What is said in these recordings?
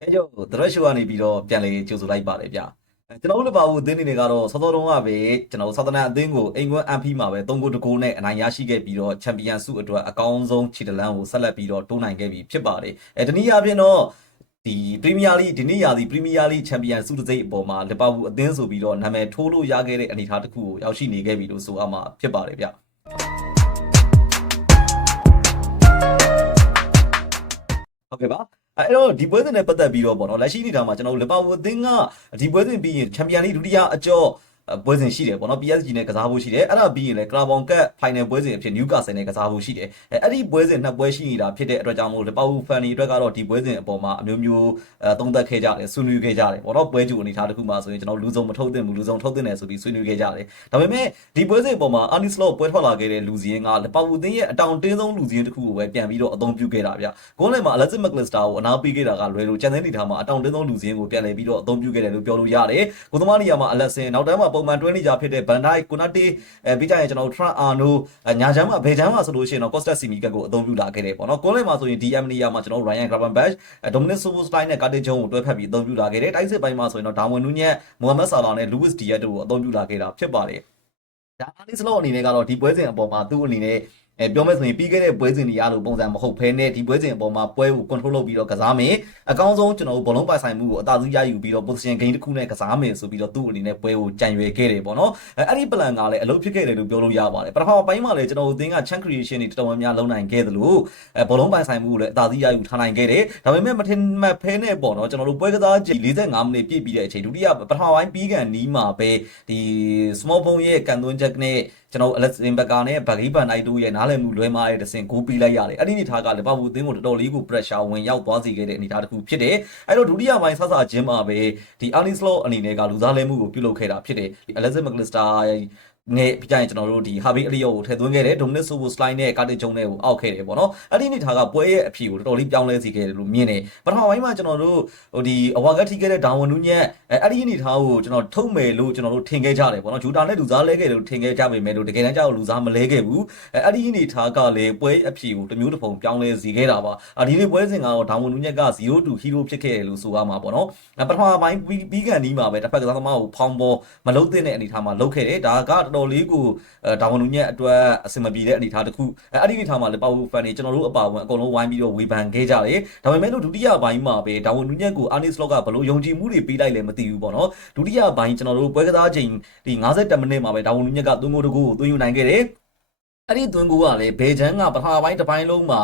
အဲကြောင့်သရက်ရှူကနေပြီးတော့ပြန်လေကြိုဆိုလိုက်ပါတယ်ဗျကျွန်တော်တို့လည်းပါဘူးအသင်းတွေကတော့စောစောတုန်းကပဲကျွန်တော်ဆောက်တနန်အသင်းကိုအိမ်ကွန်းအန်ဖီမှာပဲ3ဂိုး2ဂိုးနဲ့အနိုင်ရရှိခဲ့ပြီးတော့ချန်ပီယံဆုအတွက်အကောင်းဆုံးခြေတလန်းကိုဆက်လက်ပြီးတော့တိုးနိုင်ခဲ့ပြီဖြစ်ပါတယ်တနည်းအားဖြင့်တော့ဒီပရီးမီးယားလိဒီနေ့ရာသီပရီးမီးယားလိချန်ပီယံဆုတစ်စိတ်အပေါ်မှာလီဗာပူးအသင်းဆိုပြီးတော့နာမည်ထိုးလို့ရခဲ့တဲ့အနေအထားတစ်ခုကိုရောက်ရှိနေခဲ့ပြီလို့ဆိုရမှာဖြစ်ပါတယ်ဗျဟုတ်ကဲ့ပါအဲ့တော့ဒီပွဲစဉ်နဲ့ပတ်သက်ပြီးတော့ပေါ့နော်လက်ရှိအနေထားမှာကျွန်တော်တို့လီဗာပူးအသင်းကဒီပွဲစဉ်ပြီးရင်ချန်ပီယံလိဒုတိယအကျော့ပွဲစဉ်ရှိတယ်ပေါ့နော် PSG နဲ့ကစားဖို့ရှိတယ်အဲ့ဒါပြီးရင်လည်းကလာဘောင်ကပ်ဖိုင်နယ်ပွဲစဉ်အဖြစ်နျူကာဆယ်နဲ့ကစားဖို့ရှိတယ်အဲ့ဒီပွဲစဉ်နှစ်ပွဲရှိနေတာဖြစ်တဲ့အတွက်ကြောင့်မို့လီဗာပူးဖန်တွေအတွက်ကတော့ဒီပွဲစဉ်အပေါ်မှာအမျိုးမျိုးသုံးသပ်ခဲ့ကြတယ်ဆွေးနွေးခဲ့ကြတယ်ပေါ့နော်ပွဲကြိုအနေထားတစ်ခုမှာဆိုရင်ကျွန်တော်လူစုံမထုတ်သင့်ဘူးလူစုံထုတ်သင့်တယ်ဆိုပြီးဆွေးနွေးခဲ့ကြတယ်ဒါပေမဲ့ဒီပွဲစဉ်အပေါ်မှာအာနီစလော့ပွဲထွက်လာခဲ့တဲ့လူစီရင်ကလီဗာပူးအသင်းရဲ့အတောင်တင်းဆုံးလူစီရင်တစ်ခုကိုပဲပြန်ပြီးတော့အသုံးပြုခဲ့တာဗျဂိုးလင်မှာအလက်စစ်မက်ကလစ်စတာကိုအနားပေးခဲ့တာကလွယ်လို့ကျန်တဲ့နေထားမှာအတောင်တင်းဆုံးလူစီရင်ကိုပြန်လည်ပြီးတော့အသုံးပြုခဲ့တယ်လို့ပြောလို့ရတယ်ကိုသမားနေရာမှာအလက်စင်နောက်တန်းမှာပုံမှန်တွဲနေကြဖြစ်တဲ့ဘန်ဒိုက်ကိုနာတေပြီးကြရင်ကျွန်တော်ထရန့်အာနိုညာချမ်းမှာဘယ်ချမ်းမှာဆိုလို့ရှိရင်တော့ကော့စတက်စီမီကတ်ကိုအသုံးပြုလာခဲ့တယ်ပေါ့နော်ကိုလင်မှာဆိုရင် DM နေရာမှာကျွန်တော် Ryan Gravenberch Dominic Szoboszlai နဲ့ Curtis Jones ကိုတွဲဖက်ပြီးအသုံးပြုလာခဲ့တယ်တိုက်စစ်ပိုင်းမှာဆိုရင်တော့ Darwin Núñez Mohamed Salah နဲ့ Luis Diaz တို့ကိုအသုံးပြုလာခဲ့တာဖြစ်ပါတယ်ဒါအာနီစလော့အနေနဲ့ကတော့ဒီပွဲစဉ်အပေါ်မှာသူ့အနေနဲ့ပြောမယ်ဆိုရင်ပြီးခဲ့တဲ့ပွဲစဉ်တွေအားလို့ပုံစံမဟုတ်ဘဲနဲ့ဒီပွဲစဉ်အပေါ်မှာပွဲကို control လုပ်ပြီးတော့ကစားမယ်အကောင်းဆုံးကျွန်တော်တို့ဘောလုံးပိုင်ဆိုင်မှုကိုအသာစီးရယူပြီးတော့ position gain တစ်ခုနဲ့ကစားမယ်ဆိုပြီးတော့သူ့အနေနဲ့ပွဲကိုကြံရွယ်ခဲ့တယ်ပေါ့နော်အဲ့ဒီ plan ကလည်းအလုပ်ဖြစ်ခဲ့တယ်လို့ပြောလို့ရပါတယ်ပထမပိုင်းမှာလည်းကျွန်တော်တို့အသင်းက chance creation တွေတော်တော်များများလုပ်နိုင်ခဲ့သလိုဘောလုံးပိုင်ဆိုင်မှုကိုလည်းအသာစီးရယူထားနိုင်ခဲ့တယ်ဒါပေမဲ့မထင်မှတ်ဖဲနဲ့ပေါ့နော်ကျွန်တော်တို့ပွဲကစားချိန်45မိနစ်ပြည့်ပြီးတဲ့အချိန်ဒုတိယပထမပိုင်းပြီးကန်နီးမှာပဲဒီ small bone ရဲ့ကန်သွင်းချက်နဲ့ကျွန်တော်အလက်စင်ဘကာနဲ့ဗဂီးပန်နိုင်တို့ရဲ့နားလည်မှုလွဲမှားတဲ့တစင်ဂိုးပေးလိုက်ရတယ်အဲ့ဒီအနေထားကလီဗာပူးအသင်းကိုတော်တော်လေးကို pressure ဝင်ရောက်သွားစေခဲ့တဲ့အနေအထားတစ်ခုဖြစ်တယ်အဲ့တော့ဒုတိယပိုင်းဆဆချင်းမှာပဲဒီ Arne Slot အနေနဲ့ကလူစားလဲမှုကိုပြုလုပ်ခဲ့တာဖြစ်တယ်အလက်စင်မက်ကလစ်စတာနဲ့ပြကြရင်ကျွန်တော်တို့ဒီဟာဗီအလီယောကိုထည့်သွင်းခဲ့တယ်ဒိုမနစ်ဆိုဘိုစလိုင်းနဲ့ကာတင်ဂျုံနဲ့ကိုအောက်ခဲ့တယ်ပေါ့နော်အဲ့ဒီအနေထားကပွဲရဲ့အဖြေကိုတော်တော်လေးပြောင်းလဲစေခဲ့တယ်လို့မြင်တယ်ပထမပိုင်းမှာကျွန်တော်တို့ဟိုဒီအဝါကထိခဲ့တဲ့ဒါဝန်နူးညက်အဲ့ဒီအနေထားကိုကျွန်တော်ထုတ်မယ်လို့ကျွန်တော်တို့ထင်ခဲ့ကြတယ်ပေါ့နော်ဂျူတာနဲ့လူစားလဲခဲ့တယ်လို့ထင်ခဲ့ကြပေမဲ့လို့တကယ်တမ်းကျတော့လူစားမလဲခဲ့ဘူးအဲ့ဒီအနေထားကလည်းပွဲအဖြေကိုတမျိုးတစ်ပုံပြောင်းလဲစေခဲ့တာပါဒီနေ့ပွဲစဉ်ကတော့ဒါဝန်နူးညက်က0-2 hero ဖြစ်ခဲ့တယ်လို့ဆိုရမှာပေါ့နော်ပထမပိုင်းပြီးကန်ဒီမှာပဲတစ်ဖက်ကစားသမားကိုဖောင်းပေါ်မလုံးသင့်တဲ့အနေထားမှာလုပ်ခဲ့တယ်ဒါကတော်တော်လေးကိုဒါဝန်နူးညက်အတွက်အဆင်မပြေတဲ့အနေအထားတစ်ခုအဲ့ဒီအနေထားမှာလည်းပါဝူဖန်တွေကျွန်တော်တို့အပါဝင်အကုန်လုံးဝိုင်းပြီးတော့ဝေဖန်ခဲ့ကြတယ်ဒါပေမဲ့လို့ဒုတိယပိုင်းမှာပဲဒါဝန်နူးညက်ကိုအာနီစလော့ကဘလို့ယုံကြည်မှုတွေပေးလိုက်လဲမသိဘူးပေါ့နော်ဒုတိယပိုင်းကျွန်တော်တို့ပွဲကစားချိန်ဒီ50မိနစ်မှာပဲဒါဝန်နူးညက်ကသွင်းဂိုးတစ်ခုကိုသွင်းယူနိုင်ခဲ့တယ်အဲ့ဒီသွင်းဂိုးကလည်းဘေဂျန်ကပထမပိုင်းတစ်ပိုင်းလုံးမှာ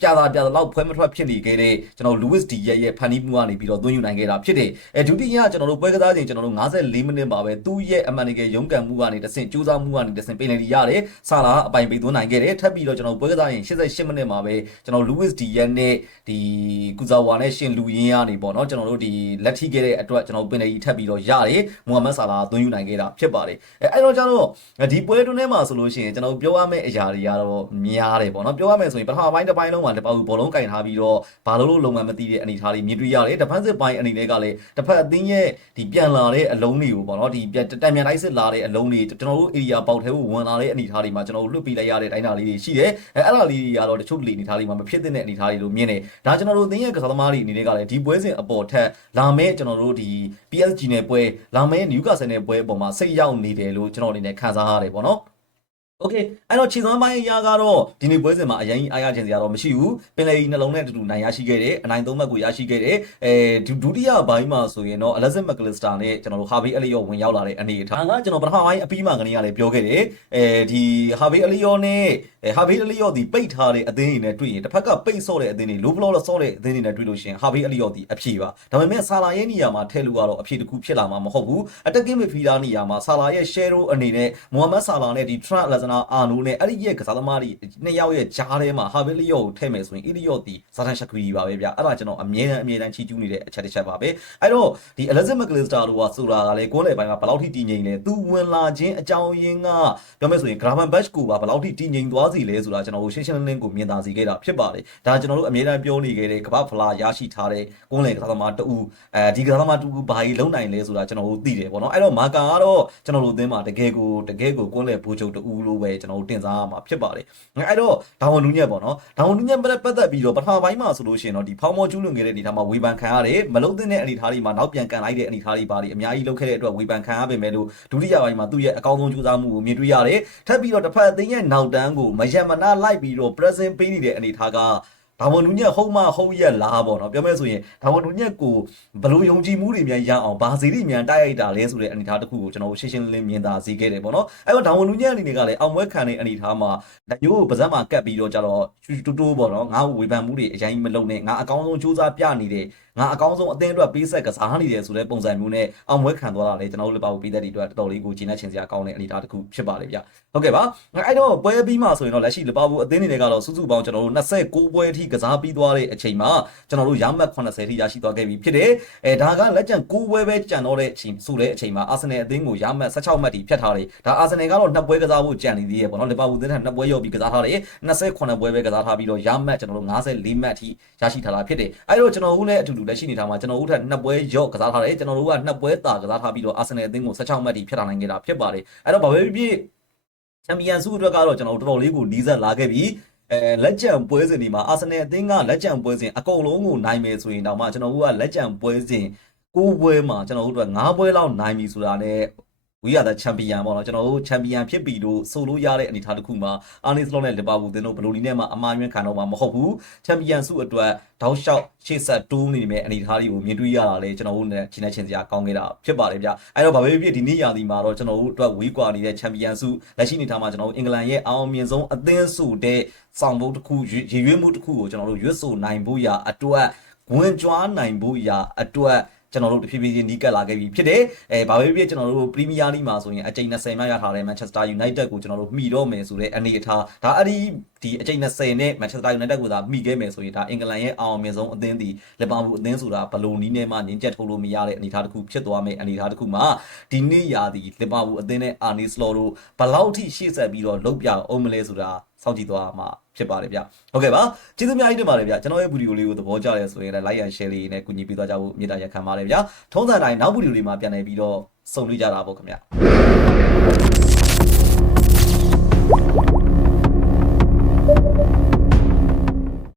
ပြတာလောက်ဖွဲမထွက်ဖြစ်နေခဲ့တဲ့ကျွန်တော် Luis Diaz ရဲ့ဖန်တီးမှုကနေပြီးတော့သွင်းယူနိုင်ခဲ့တာဖြစ်တယ်ဒုတိယကျွန်တော်တို့ပွဲကစားချိန်ကျွန်တော်တို့54မိနစ်မှာပဲသူ့ရဲ့အမှန်တကယ်ရုန်းကန်မှုကနေတဆင့်ကြိုးစားမှုကနေတဆင့်ပင်လယ်တီရတယ်ဆာလာအပိုင်ပေးသွင်းနိုင်ခဲ့တယ်ထပ်ပြီးတော့ကျွန်တော်ပွဲကစားချိန်88မိနစ်မှာပဲကျွန်တော် Luis Diaz နဲ့ဒီကူဇာဝါနဲ့ရှင်လူရင်းကနေပေါ့နော်ကျွန်တော်တို့ဒီလက်ထိခဲ့တဲ့အတွက်ကျွန်တော်ပင်လယ်တီထပ်ပြီးတော့ရတယ်မိုဟာမက်ဆာလာသွင်းယူနိုင်ခဲ့တာဖြစ်ပါတယ်အဲ့တော့ကျတော့ဒီပွဲတွင်းထဲမှာဆိုလို့ရှိရင်ကျွန်တော်ပြောရမယ့်အရာတွေကတော့များတယ်ပေါ့နော်ပြောရမယ်ဆိုရင်ပထမပိုင်းတစ်ပိုင်းလုံးလီဗာပူးဘောလုံးကင်ထားပြီးတော့ဘာလို့လုံမှန်မသိတဲ့အနေအထားလေးမြင်တွေ့ရတယ်။ defensive ပိုင်းအနေနဲ့ကလည်းတစ်ဖက်အသင်းရဲ့ဒီပြန်လာတဲ့အလုံးတွေကိုပေါ့နော်ဒီတံမြန်တိုက်စစ်လာတဲ့အလုံးတွေကျွန်တော်တို့ area ပေါက်ထဲကိုဝင်လာတဲ့အနေအထားတွေမှာကျွန်တော်တို့လွတ်ပေးလိုက်ရတဲ့တိုင်းတာလေးတွေရှိတယ်။အဲ့ဒါလေးတွေကတော့တချို့လေအနေအထားတွေမှာမဖြစ်တဲ့အနေအထားတွေလို့မြင်တယ်။ဒါကျွန်တော်တို့အသင်းရဲ့ကစားသမားတွေအနေနဲ့ကလည်းဒီပွဲစဉ်အပေါ်ထက်လာမဲ့ကျွန်တော်တို့ဒီ PSG နဲ့ပွဲလာမဲ့နျူကာဆယ်နဲ့ပွဲအပေါ်မှာစိတ်ရောက်နေတယ်လို့ကျွန်တော်အနေနဲ့ခံစားရတယ်ပေါ့နော်โอเคအဲ့တော့ခြေစွမ်းပိုင်းအရာကတော့ဒီနေ့ပွဲစဉ်မှာအရင်အားရခြင်းစရာတော့မရှိဘူးပင်လယ်နှလုံးနဲ့တူတူနိုင်ရရှိခဲ့တယ်အနိုင်3မှတ်ကိုရရှိခဲ့တယ်ဒုတိယပိုင်းမှာဆိုရင်တော့အလက်စစ်မက်ကလစ်စတာနဲ့ကျွန်တော်တို့ဟာဗီအလီယောဝင်ရောက်လာတဲ့အနေအထားကကျွန်တော်ပထမပိုင်းအပြီးမှကနေကလည်းပြောခဲ့တယ်ဒီဟာဗီအလီယောနဲ့ဟာဗီအလီယောဒီပိတ်ထားတဲ့အသင်းတွေနဲ့တွေ့ရင်တစ်ဖက်ကပိတ်ဆော့တဲ့အသင်းတွေလိုဘလော့ဆော့တဲ့အသင်းတွေနဲ့တွေ့လို့ရှိရင်ဟာဗီအလီယောဒီအဖြေပါဒါပေမဲ့ဆာလာရဲ့နေရာမှာထည့်လို့ကတော့အဖြေတစ်ခုဖြစ်လာမှာမဟုတ်ဘူးအတက်ကင်းမီဖီလာနေရာမှာဆာလာရဲ့ share အနေနဲ့မိုဟာမက်ဆာလာနဲ့ဒီ Trentအာနိုနဲ့အဲ့ဒီရဲ့ကစားသမားတွေနှစ်ယောက်ရဲ့ဂျားထဲမှာဟာဗီလီယောကိုထည့်မယ်ဆိုရင်အီလီယောဒီဇာတန်ရှက်ခရီပါပဲဗျအဲ့ဒါကျွန်တော်အမြဲတမ်းချီးကျူးနေတဲ့အချက်တစ်ချက်ပါပဲအဲ့တော့ဒီအလက်ဇက်မက်ကလစ်စတာလိုကဆိုတာကလည်းကိုယ်လေပိုင်းမှာဘယ်လောက်ထိတည်ငြိမ်လဲသူဝင်လာခြင်းအကြောင်းရင်းကပြောမယ်ဆိုရင်ဂရာမန်ဘတ်ကိုပါဘယ်လောက်ထိတည်ငြိမ်သွား သွားစီလဲဆိုတာကျွန်တော်တို့ရှင်းရှင်းလင်းလင်းကိုမြင်သာစေခဲ့တာဖြစ်ပါတယ်ဒါကျွန်တော်တို့အမြဲတမ်းပြောနေခဲ့တဲ့ကမ္ဘာဖလားရရှိထားတဲ့ကွန်းလေကစားသမားတူဒီကစားသမားတူဘာကြီးလုံးနိုင်လဲဆိုတာကျွန်တော်တို့သိတယ်ပေါ့နော်အဲ့တော့မာကာကတော့ကျွန်တော်တို့အသင်းမှာတကယ်ကိုကွန်းလေဘူချုပ်တူလို့ပဲကျွန်တော်တို့တင်စားရမှာဖြစ်ပါတယ်အဲ့တော့ဒါဝန်နူးညက်ပေါ့နော်ဒါဝန်နူးညက်ပတ်သက်ပြီးတော့ပထမပိုင်းမှာဆိုလို့ရှိရင်တော့ဒီဖောင်မော်ကျူးလွန်ခဲ့တဲ့အနေထားမှာဝေဖန်ခံရတယ်မလုံးသင့်တဲ့အနေထားတွေမှာနောက်ပြန်ကန်လိုက်တဲ့အနေထားတွေပါတွေအများကြီးလုပ်ခဲ့တဲ့အတွက်ဝေဖန်ခံရပေမဲ့လို့ဒုတိယပိုင်းမှာသူ့ရဲ့အကောင်းဆုံးကြိုးစားမှုကိုမြင်တွေ့ရတယ်ထပ်ပြီးတော့တစ်ဖက်အသင်းရဲ့နောက်တန်းကိုမယက်မနာလိုက်ပြီးတော့ present ပေးနေတဲ့အနေထားကဒါဝန်နူးညက်ဟုတ်မဟုတ်ရက်လားပေါ့နော်ပြောမယ်ဆိုရင်ဒါဝန်နူးညက်ကိုဘလို့ယုံကြည်မှုတွေများရအောင်ဘာစီတွေများတိုက်ရိုက်တာလဲဆိုတဲ့အနေထားတစ်ခုကိုကျွန်တော်ရှင်းရှင်းလင်းလင်းမြင်သာစေခဲ့တယ်ပေါ့နော်အဲ့တော့ဒါဝန်နူးညက်အနေနဲ့ကလည်းအောင်ပွဲခံတဲ့အနေထားမှာလက်ရိုးကိုပါဇက်မှာကတ်ပြီးတော့ကြတော့တူတူပေါ့နော်ငါ့ကိုဝေဖန်မှုတွေအရင်မလုပ်နဲ့ငါအကောင်းဆုံးစူးစမ်းပြနေတယ်ငါအကောင်းဆုံးအသင်းအတွက်ပေးဆက်ကစားနေတယ်ဆိုတဲ့ပုံစံမျိုးနဲ့အောင်ပွဲခံသွားတာလေကျွန်တော်တို့လပါဘူးပေးတဲ့ဒီအတွက်တော်တော်လေးကိုဂျင်းနဲ့ချင်းစရာကောင်းတဲ့အနေအထားတစ်ခုဖြစ်ပါလေဗျဟုတ်ကဲ့ပါအဲ့တော့ပွဲပြီးမှဆိုရင်တော့လက်ရှိလပါဘူးအသင်းတွေကတော့စုစုပေါင်းကျွန်တော်တို့29ပွဲအထိကစားပြီးသွားတဲ့အချိန်မှာကျွန်တော်တို့ရမှတ်80ထိရရှိသွားခဲ့ပြီဖြစ်တယ်ဒါကလက်ကျန်9ပွဲပဲကျန်တော့တဲ့အချိန်ဆိုတဲ့အချိန်မှာအာဆင်နယ်အသင်းကိုရမှတ်16မှတ်ထိဖြတ်ထားတယ်ဒါအာဆင်နယ်ကတော့2ပွဲကစားဖို့ကြံနေသေးရဲ့ပေါ့နော်လပါဘူးအသင်းက2ပွဲရောပြီးကစားထားတယ်28ပွဲပဲကစားထားပြီးတော့ရမှတ်ကျွန်တော်တို့54မှတ်ထိရရှိထားတာဖြစ်တယ်အဲ့တော့ကျွန်တော်တို့လည်းအတူတူလက်ရှိနေတာမှာကျွန်တော်တို့ထက်2ပွဲရော့ကစားထားတယ်ကျွန်တော်တို့က2ပွဲတာကစားထားပြီးတော့အာဆင်နယ်အသင်းကို16မှတ်ထိဖြတ်ထားနိုင်ခဲ့တာဖြစ်ပါတယ်အဲ့တော့ဘာပဲဖြစ်ချန်ပီယံဆုအတွက်ကတော့ကျွန်တော်တို့တော်တော်လေးကိုနီးစပ်လာခဲ့ပြီလက်ကျန်ပွဲစဉ်ဒီမှာအာဆင်နယ်အသင်းကလက်ကျန်ပွဲစဉ်အကုန်လုံးကိုနိုင်မယ်ဆိုရင်တော့မှကျွန်တော်တို့ကလက်ကျန်ပွဲစဉ်9ပွဲမှာကျွန်တော်တို့အတွက်9ပွဲလောက်နိုင်ပြီဆိုတာနဲ့We are the champion ပေါ့နော်ကျွန်တော်တို့ champion ဖြစ်ပြီလို့ဆိုလို့ရတဲ့အနေအထားတစ်ခုမှာအာနီစလောနဲ့လီဗာပူးတင်တို့ဘလိုဒီနဲ့မှအမှားယွင်းခံတော့မှာမဟုတ်ဘူး champion ဆုအတွက်တောက်လျှောက်ရှေ့ဆက်တိုးနေမယ့်အနေအထားတွေကိုမြင်တွေ့ရတာလေကျွန်တော်တို့နဲ့ချင်းနဲ့ချင်းစရာကောင်းခဲ့တာဖြစ်ပါတယ်ဗျအဲ့တော့ဘာပဲဖြစ်ဒီနေ့ရာသီမှာတော့ကျွန်တော်တို့အတွက်ဝေးကွာနေတဲ့ champion ဆုလက်ရှိအနေထားမှာကျွန်တော်တို့အင်္ဂလန်ရဲ့အောင်မြင်ဆုံးအသင်းဆုတဲ့ဆောင်ဘုတ်တစ်ခုရည်ရွယ်မှုတစ်ခုကိုကျွန်တော်တို့ရွတ်ဆိုနိုင်ဖို့ရာအတွက်ဝင်ကြွားနိုင်ဖို့ရာအတွက်ကျွန်တော်တို့တဖြည်းဖြည်းချင်းနီးကပ်လာခဲ့ပြီဖြစ်တယ်ဘာပဲဖြစ်ကျွန်တော်တို့ပရီးမီးယားလိမှာဆိုရင်အကြိမ်20မှရထားတဲ့ Manchester United ကိုကျွန်တော်တို့မှီတော့မယ်ဆိုတဲ့အနေအထားဒါအဲ့ဒီအကြိမ်20နဲ့ Manchester United ကိုသာမှီခဲ့မယ်ဆိုရင်ဒါအင်္ဂလန်ရဲ့အောင်မြင်ဆုံးအသင်းဒီလီဗာပူးအသင်းဆိုတာဘလိုနီးနဲ့မှငင်းချက်ထုတ်လို့မရတဲ့အနေအထားတစ်ခုဖြစ်သွားမယ်အနေအထားတစ်ခုမှာဒီနေ့ရာဒီလီဗာပူးအသင်းနဲ့အာနီစလောတို့ဘလောက်ထိရှေ့ဆက်ပြီးတော့လုပ်ပြအောင်မလဲဆိုတာစောင့်ကြည့်သွားမှာဖြစ်ပါတယ်ဗျဟုတ်ကဲ့ပါကျေးဇူးများကြီးတင်ပါတယ်ဗျကျွန်တော်ရဲ့ဗီဒီယိုလေးကိုသဘောကျတယ်ဆိုရင်လည်း like and share လေးနဲ့ကူညီပေးသွားကြဖို့မေတ္တာရပ်ခံပါတယ်ဗျထုံးစံတိုင်းနောက်ဗီဒီယိုလေးမှာပြန်လည်ပြီးတော့ဆုံတွေ့ကြတာပေါ့ခင်ဗျ